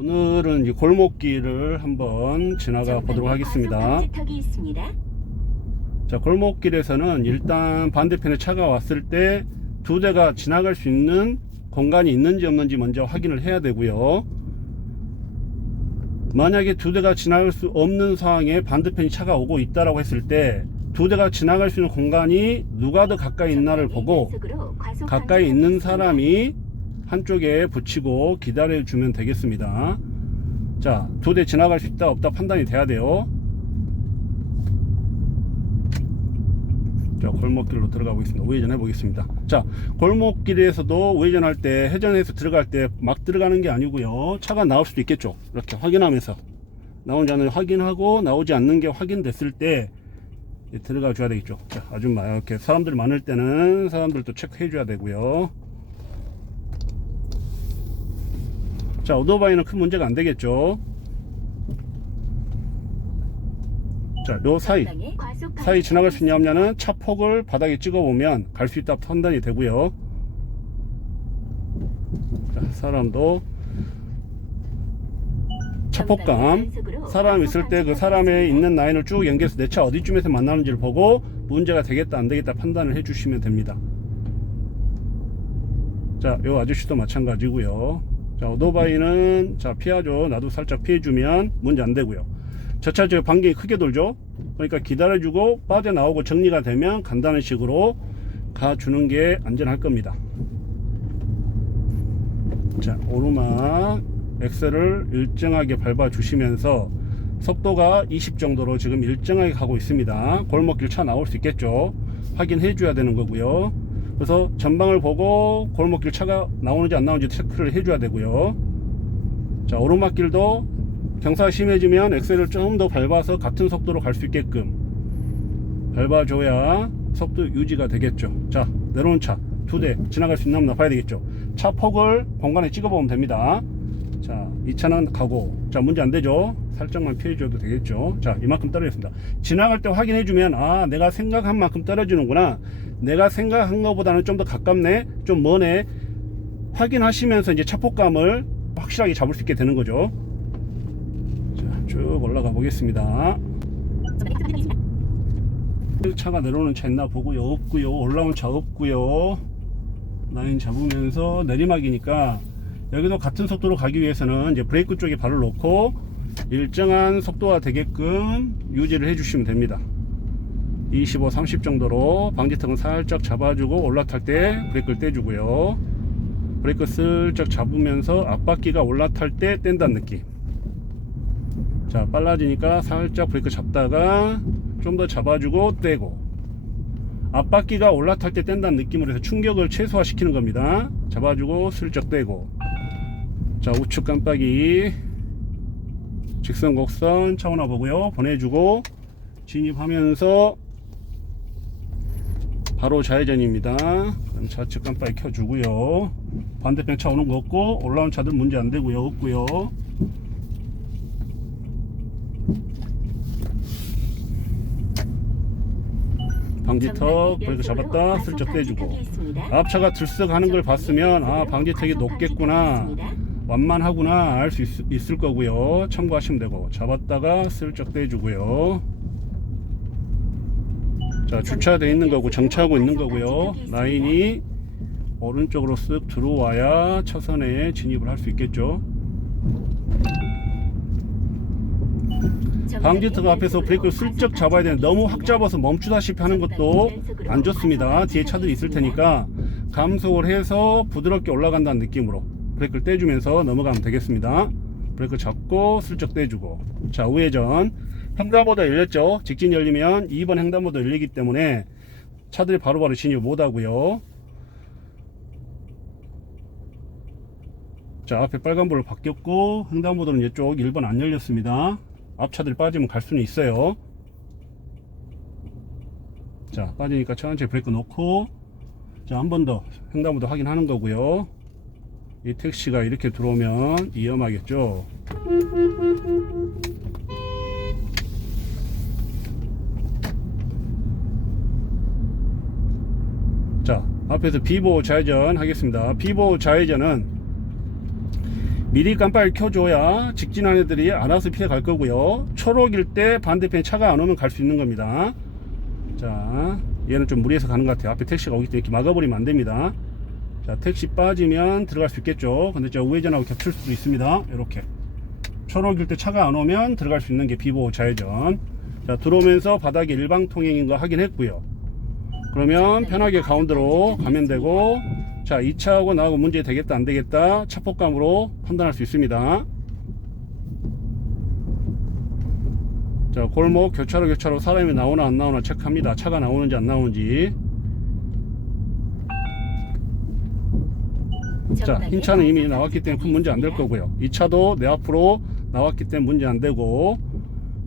오늘은 이 골목길을 한번 지나가 보도록 하겠습니다. 자, 골목길에서는 일단 반대편에 차가 왔을 때 두 대가 지나갈 수 있는 공간이 있는지 없는지 먼저 확인을 해야 되고요. 만약에 두 대가 지나갈 수 없는 상황에 반대편이 차가 오고 있다라고 했을 때 두 대가 지나갈 수 있는 공간이 누가 더 가까이 있나를 보고 가까이 있는 사람이 한쪽에 붙이고 기다려 주면 되겠습니다. 자, 두 대 지나갈 수 있다 없다 판단이 돼야 돼요. 자, 골목길로 들어가 보겠습니다. 우회전해 보겠습니다. 자, 골목길에서도 우회전할 때 회전해서 들어갈 때 막 들어가는 게 아니고요. 차가 나올 수도 있겠죠. 이렇게 확인하면서 나오지 않는 확인하고 나오지 않는 게 확인됐을 때 들어가 줘야 되겠죠. 자, 아주 이렇게 사람들 많을 때는 사람들도 체크해 줘야 되고요. 자, 오토바이는 큰 문제가 안 되겠죠. 자, 요 사이 지나갈 수 있냐 없냐는 차 폭을 바닥에 찍어 보면 갈 수 있다 판단이 되고요. 자, 사람도 차폭감, 사람 있을 때 그 사람의 있는 라인을 쭉 연결해서 내 차 어디쯤에서 만나는지를 보고 문제가 되겠다 안 되겠다 판단을 해 주시면 됩니다. 자, 요 아저씨도 마찬가지고요. 자, 오토바이는 자 피하죠. 나도 살짝 피해주면 문제 안 되고요. 저 차 저 반경이 크게 돌죠. 그러니까 기다려주고 빠져나오고 정리가 되면 간다는 식으로 가주는 게 안전할 겁니다. 자, 오르막 엑셀을 일정하게 밟아 주시면서 속도가 20 정도로 지금 일정하게 가고 있습니다. 골목길 차 나올 수 있겠죠. 확인해 줘야 되는 거고요. 그래서 전방을 보고 골목길 차가 나오는지 안 나오는지 체크를 해 줘야 되고요. 자, 오르막길도 경사가 심해지면 엑셀을 좀 더 밟아서 같은 속도로 갈 수 있게끔 밟아줘야 속도 유지가 되겠죠. 자, 내려온 차 두 대 지나갈 수 있나 없나 봐야 되겠죠. 차 폭을 공간에 찍어 보면 됩니다. 자, 이 차는 가고, 자, 문제 안 되죠. 살짝만 피해 줘도 되겠죠. 자, 이만큼 떨어졌습니다. 지나갈 때 확인해 주면 아, 내가 생각한 만큼 떨어지는구나, 내가 생각한 것보다는 좀 더 가깝네, 좀 머네, 확인하시면서 이제 차 폭감을 확실하게 잡을 수 있게 되는 거죠. 쭉 올라가 보겠습니다. 차가 내려오는 차 있나 보고요. 없고요. 올라온 차 없고요. 라인 잡으면서 내리막이니까 여기도 같은 속도로 가기 위해서는 이제 브레이크 쪽에 발을 놓고 일정한 속도가 되게끔 유지를 해 주시면 됩니다. 25, 30 정도로 방지턱은 살짝 잡아주고 올라탈 때 브레이크를 떼주고요. 브레이크 슬쩍 잡으면서 앞바퀴가 올라탈 때 뗀다는 느낌. 자, 빨라지니까 살짝 브레이크 잡다가 좀 더 잡아주고 떼고, 앞바퀴가 올라탈 때 뗀다는 느낌으로 해서 충격을 최소화 시키는 겁니다. 잡아주고 슬쩍 떼고. 자, 우측 깜빡이 직선 곡선 차원화 보고요. 보내주고 진입하면서 바로 좌회전입니다. 그럼 좌측 깜빡이 켜주고요. 반대편 차 오는 거 없고 올라온 차들 문제 안 되고요. 없고요. 방지턱 브레이크 잡았다 슬쩍 떼주고, 앞차가 들썩하는 걸 봤으면 아, 방지턱이 높겠구나, 완만하구나 알 수 있을 거고요. 참고하시면 되고, 잡았다가 슬쩍 떼주고요. 자, 주차되어 있는 거고 정차하고 있는 거고요. 라인이 오른쪽으로 쓱 들어와야 차선에 진입을 할 수 있겠죠. 방지턱 앞에서 브레이크를 슬쩍 잡아야 되는데 너무 확 잡아서 멈추다시피 하는 것도 안 좋습니다. 뒤에 차들이 있을 테니까 감속을 해서 부드럽게 올라간다는 느낌으로 브레이크를 떼주면서 넘어가면 되겠습니다. 브레이크 잡고 슬쩍 떼주고. 자, 우회전 횡단보도 열렸죠. 직진 열리면 2번 횡단보도 열리기 때문에 차들이 바로바로 진입 못하고요. 자, 앞에 빨간불을 바뀌었고 횡단보도는 이쪽 1번 안 열렸습니다. 앞차들이 빠지면 갈 수는 있어요. 자, 빠지니까 천천히 브레이크 놓고, 자, 한 번 더 횡단보도 확인하는 거고요. 이 택시가 이렇게 들어오면 위험하겠죠. 자, 앞에서 비보 좌회전 하겠습니다. 비보 좌회전은 미리 깜빡이를 켜줘야 직진하는 애들이 알아서 피해 갈 거고요. 초록일 때 반대편에 차가 안 오면 갈 수 있는 겁니다. 자, 얘는 좀 무리해서 가는 것 같아요. 앞에 택시가 오기 때문에 이렇게 막아버리면 안 됩니다. 자, 택시 빠지면 들어갈 수 있겠죠. 근데 저 우회전하고 겹칠 수도 있습니다. 이렇게 초록일 때 차가 안 오면 들어갈 수 있는 게 비보호 좌회전. 자, 들어오면서 바닥에 일방통행인 거 확인했고요. 그러면 편하게 가운데로 가면 되고, 자, 이 차하고 나하고 문제 되겠다 안 되겠다 차폭감으로 판단할 수 있습니다. 자, 골목 교차로 사람이 나오나 안 나오나 체크합니다. 차가 나오는지 안 나오는지. 자, 흰 차는 이미 나왔기 때문에 큰 문제 안 될 거고요. 이 차도 내 앞으로 나왔기 때문에 문제 안 되고,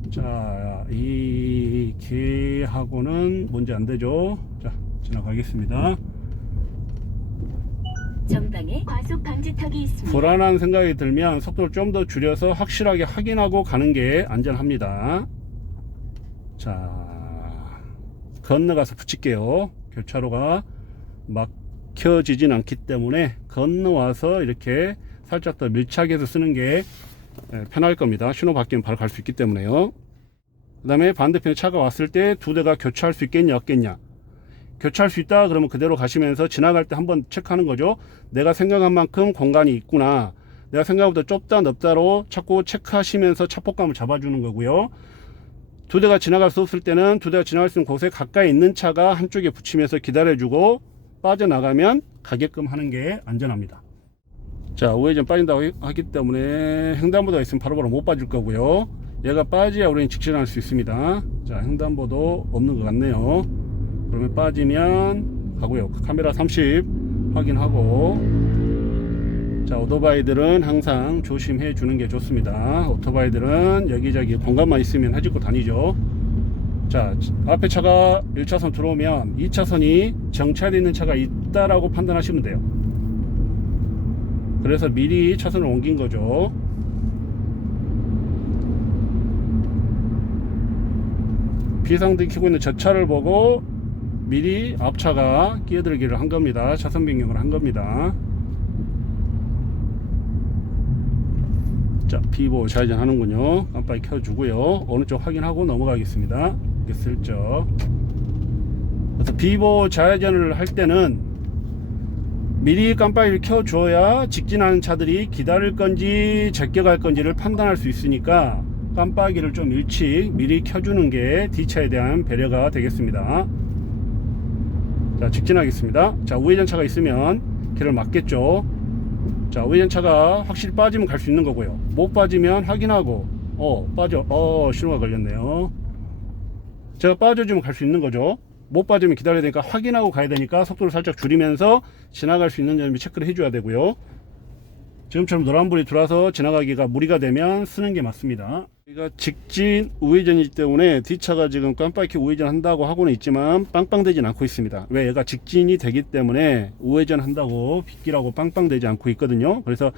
자, 이 개하고는 문제 안 되죠. 자, 지나가겠습니다. 전방에 과속 방지턱이 있습니다. 불안한 생각이 들면 속도를 좀 더 줄여서 확실하게 확인하고 가는 게 안전합니다. 자, 건너가서 붙일게요. 교차로가 막혀지진 않기 때문에 건너와서 이렇게 살짝 더 밀착해서 쓰는 게 편할 겁니다. 신호 바뀌면 바로 갈 수 있기 때문에요. 그 다음에 반대편에 차가 왔을 때 두 대가 교차할 수 있겠냐 없겠냐. 교차할 수 있다 그러면 그대로 가시면서 지나갈 때 한번 체크하는 거죠. 내가 생각한 만큼 공간이 있구나, 내가 생각보다 좁다 넓다로 자꾸 체크하시면서 차폭감을 잡아주는 거고요. 두 대가 지나갈 수 없을 때는 두 대가 지나갈 수 있는 곳에 가까이 있는 차가 한쪽에 붙이면서 기다려주고 빠져나가면 가게끔 하는 게 안전합니다. 자, 우회전 빠진다고 하기 때문에 횡단보도가 있으면 바로바로 못 빠질 거고요. 얘가 빠져야 우리는 직진할 수 있습니다. 자, 횡단보도 없는 것 같네요. 그러면 빠지면 가고요. 카메라 30 확인하고. 자, 오토바이들은 항상 조심해 주는 게 좋습니다. 오토바이들은 여기저기 공간만 있으면 해집고 다니죠. 자, 앞에 차가 1차선 들어오면 2차선이 정차되어 있는 차가 있다라고 판단하시면 돼요. 그래서 미리 차선을 옮긴 거죠. 비상등 켜고 있는 저 차를 보고 미리 앞차가 끼어들기를 한 겁니다. 차선 변경을 한 겁니다. 자, 비보호 좌회전 하는군요. 깜빡이 켜주고요. 어느 쪽 확인하고 넘어가겠습니다. 이렇게 슬쩍. 그래서 비보호 좌회전을 할 때는 미리 깜빡이를 켜줘야 직진하는 차들이 기다릴 건지 제껴갈 건지를 판단할 수 있으니까 깜빡이를 좀 일찍 미리 켜주는 게 D차에 대한 배려가 되겠습니다. 자, 직진하겠습니다. 자, 우회전차가 있으면 길을 막겠죠. 자, 우회전차가 확실히 빠지면 갈 수 있는 거고요. 못 빠지면 확인하고 신호가 걸렸네요. 제가 빠져주면 갈 수 있는 거죠. 못 빠지면 기다려야 되니까 확인하고 가야 되니까 속도를 살짝 줄이면서 지나갈 수 있는 점을 체크를 해줘야 되고요. 지금처럼 노란불이 들어와서 지나가기가 무리가 되면 쓰는 게 맞습니다. 우리가 직진 우회전이기 때문에 뒷차가 지금 깜빡이 우회전 한다고 하고는 있지만 빵빵되진 않고 있습니다. 왜? 얘가 직진이 되기 때문에 우회전 한다고 빗길하고 빵빵되지 않고 있거든요. 그래서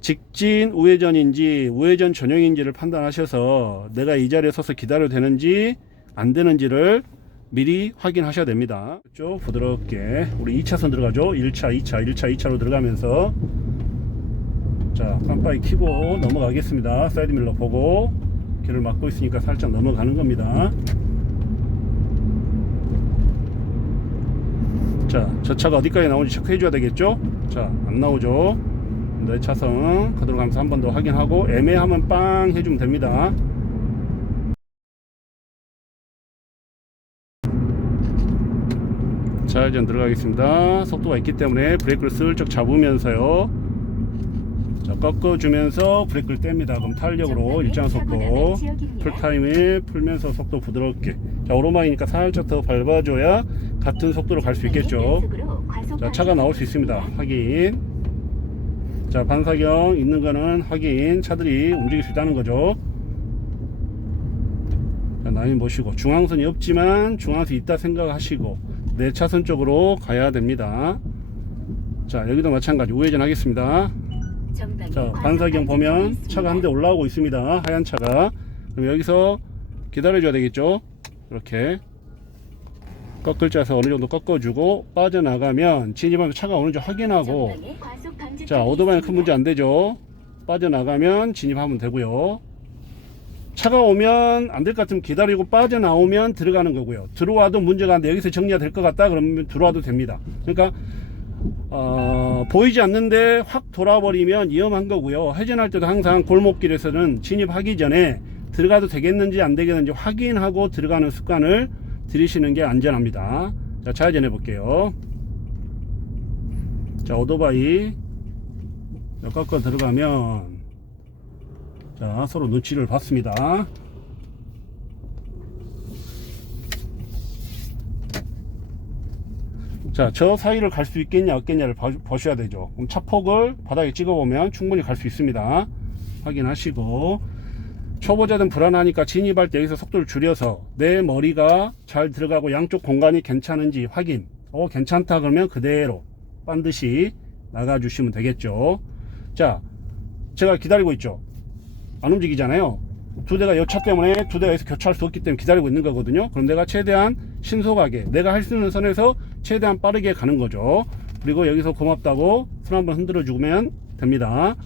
직진 우회전인지 우회전 전용인지를 판단하셔서 내가 이 자리에 서서 기다려도 되는지 안 되는지를 미리 확인하셔야 됩니다. 그렇죠? 부드럽게 우리 2차선 들어가죠. 1차, 2차, 1차, 2차로 들어가면서 자, 깜빡이 켜고 넘어가겠습니다. 사이드밀러 보고 길을 막고 있으니까 살짝 넘어가는 겁니다. 자, 저 차가 어디까지 나오는지 체크해 줘야 되겠죠. 자, 안 나오죠. 내 차선 그대로 가면서 한 번 더 확인하고 애매하면 빵 해주면 됩니다. 좌회전 들어가겠습니다. 속도가 있기 때문에 브레이크를 슬쩍 잡으면서요. 자, 꺾어주면서 브레이크를 뗍니다. 그럼 탄력으로 일정한 속도 풀타임에 풀면서 속도 부드럽게. 자, 오르막이니까 살짝 더 밟아줘야 같은 속도로 갈 수 있겠죠. 자, 차가 나올 수 있습니다. 확인. 자, 반사경 있는 거는 확인. 차들이 움직일 수 있다는 거죠. 자, 라인 보시고 중앙선이 없지만 중앙선이 있다 생각하시고 내 차선 쪽으로 가야 됩니다. 자, 여기도 마찬가지 우회전 하겠습니다. 자, 반사경 보면 차가 한 대 올라오고 있습니다. 하얀 차가. 그럼 여기서 기다려줘야 되겠죠. 이렇게 꺾을 자에서 어느 정도 꺾어주고 빠져나가면 진입하면 차가 오는지 확인하고. 자, 오토바이는 큰 문제 안 되죠. 빠져나가면 진입하면 되고요. 차가 오면 안 될 것 같으면 기다리고 빠져나오면 들어가는 거고요. 들어와도 문제가 안 돼. 여기서 정리가 될 것 같다 그러면 들어와도 됩니다. 그러니까 보이지 않는데 확 돌아버리면 위험한 거고요. 회전할 때도 항상 골목길에서는 진입하기 전에 들어가도 되겠는지 안 되겠는지 확인하고 들어가는 습관을 들이시는 게 안전합니다. 자, 좌회전해 볼게요. 자, 오토바이 깎아 들어가면 자, 서로 눈치를 봤습니다. 자, 저 사이를 갈 수 있겠냐 없겠냐를 보셔야 되죠. 그럼 차폭을 바닥에 찍어보면 충분히 갈 수 있습니다. 확인하시고, 초보자든 불안하니까 진입할 때 여기서 속도를 줄여서 내 머리가 잘 들어가고 양쪽 공간이 괜찮은지 확인. 괜찮다 그러면 그대로 반드시 나가주시면 되겠죠. 자, 제가 기다리고 있죠. 안 움직이잖아요. 두 대가 이 차 때문에 두 대가 여기서 교차할 수 없기 때문에 기다리고 있는 거거든요. 그럼 내가 최대한 신속하게 내가 할 수 있는 선에서 최대한 빠르게 가는 거죠. 그리고 여기서 고맙다고 손 한번 흔들어 주면 됩니다.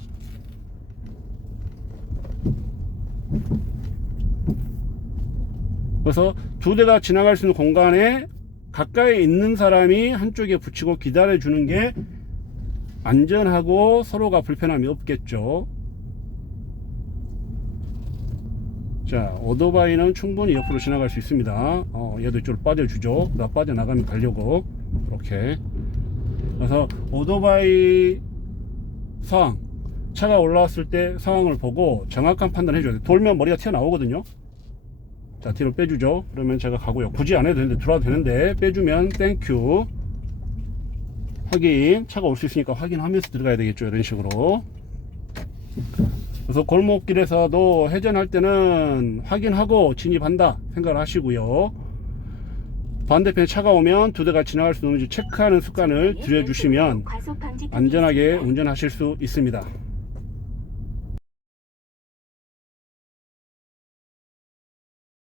그래서 두 대가 지나갈 수 있는 공간에 가까이 있는 사람이 한쪽에 붙이고 기다려 주는 게 안전하고 서로가 불편함이 없겠죠. 자, 오토바이는 충분히 옆으로 지나갈 수 있습니다. 얘도 이쪽으로 빠져주죠. 나 빠져나가면 가려고. 이렇게. 그래서 오토바이 상황, 차가 올라왔을 때 상황을 보고 정확한 판단을 해줘야 돼요. 돌면 머리가 튀어나오거든요. 자, 뒤로 빼주죠. 그러면 제가 가고요. 굳이 안 해도 되는데, 들어와도 되는데, 빼주면 땡큐. 확인. 차가 올 수 있으니까 확인하면서 들어가야 되겠죠. 이런 식으로. 그래서 골목길에서도 회전할 때는 확인하고 진입한다 생각을 하시고요. 반대편에 차가 오면 두 대가 지나갈 수 있는지 체크하는 습관을 들여주시면 안전하게 운전하실 수 있습니다.